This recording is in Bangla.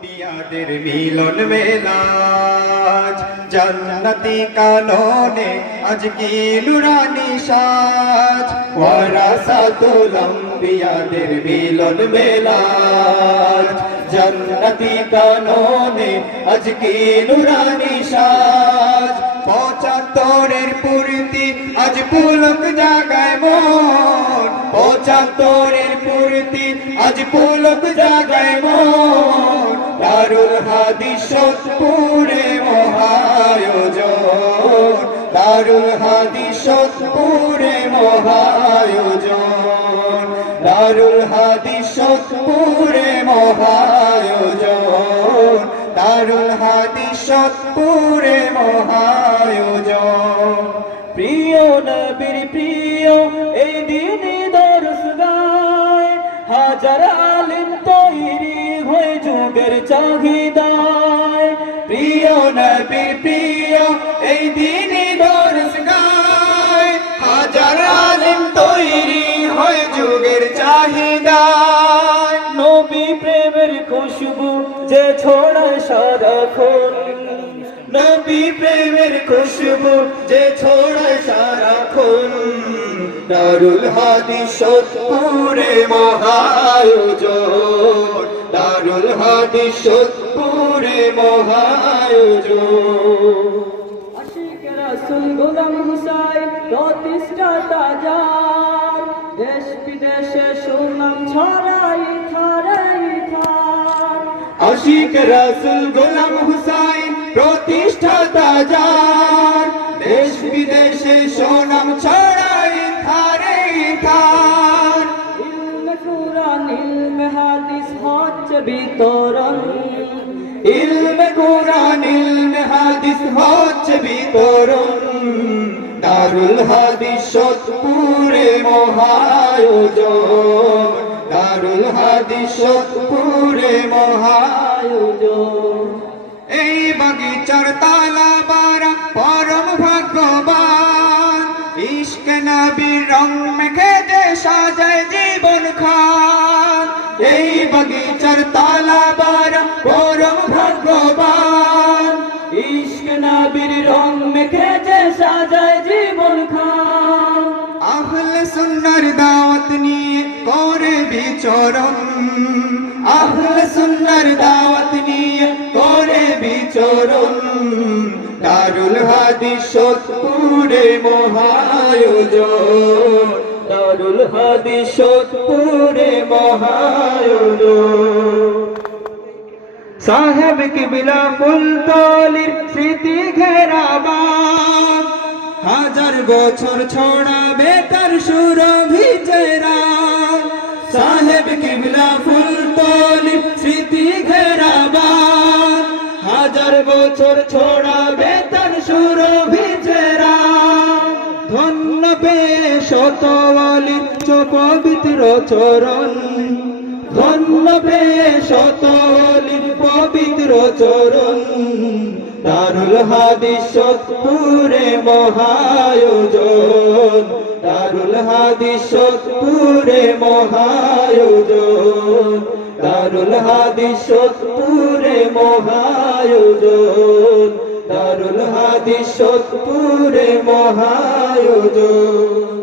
পিয়াদের মিলন মেলাজ জান্নতি কাননে, আজ কি নুরানি সাজ? ওয়ারাসাতুল আম্বিয়াদের মিলন মেলাজ জান্নতি কাননে, আজ কি নুরানি সাজ? পঁচাত্তরের পূর্তি, আজ পুলক জাগায় মন। পঁচাত্তরের আজ পুলক জাগায় মন, দারুল হাদিস সতপুরে মহায়োজন। দারুল হাদিস সতপুরে মহায়োজন। দারুল হাদিস সতপুরে মহায়োজন। দারুল হাদিস সতপুরে মহায়োজন। প্রিয় নবীর প্রিয় হাজার আলিম তৈরি হয়ে যুগের চাহিদায়। প্রিয় নবীর প্রিয়, এই দিনই দরস গায়। হাজার আলিম তৈরি হয় যুগের চাহিদায়। নবী প্রেমের খুশবু যে ছড়ায় সারাক্ষণ নবী প্রেমের খুশবু যে সারাক্ষণ দারুল হাদি সতপুরে মহায়োজন দারুল হাদি সতপুরে মহায়োজন আশিক রাসুল গোলাম হুসাইন প্রতিষ্ঠাতা যার দেশ বিদেশে সুনাম ছড়াই থারাই থার আশিক রাসুল গোলাম হুসাইন প্রতিষ্ঠাতা যার ইলমে হাদিস হচ্ছে বিতরণ। ইলমে কোরআন, ইলমে হাদিস হচ্ছে বিতরণ। দারুল হাদিস সতপুরে মহায়োজন। দারুল হাদিস সতপুরে মহায়োজন। এই বাগিচার তালা এই বাগিচার তালা বারা পরম ভাগ্যবান। ইশক নবীর রং মেখে যে সাজায় জীবন খান। আহলে সুন্নার দাওয়াত নিয়ে করে বিচরণ। আহলে সুন্নার দাওয়াত নিয়ে করে বিচরণ। দারুল হাদিস সতপুরে মহায়োজন। দারুল হাদিস সোদপুরে মহায়োজন সাহেব কিবিলা ফুলতলির স্মৃতি ঘেরাবাগ হাজার বছর ছড়াবে তার সুরভি চেরা। সাহেব কিবিলা ফুলতলির স্মৃতি ঘেরাবাগ হাজার বছর ছড়াবে তার সুরভি শতলির পবিত্র চরণ ধন্য পেয়ে শতলির পবিত্র চরণ দারুল হাদিস সতপুরে মহায়োজন। দারুল হাদিস সতপুরে মহায়োজন। দারুল হাদিস সতপুরে মহায়োজন। দারুল হাদিস সতপুরে মহায়োজন।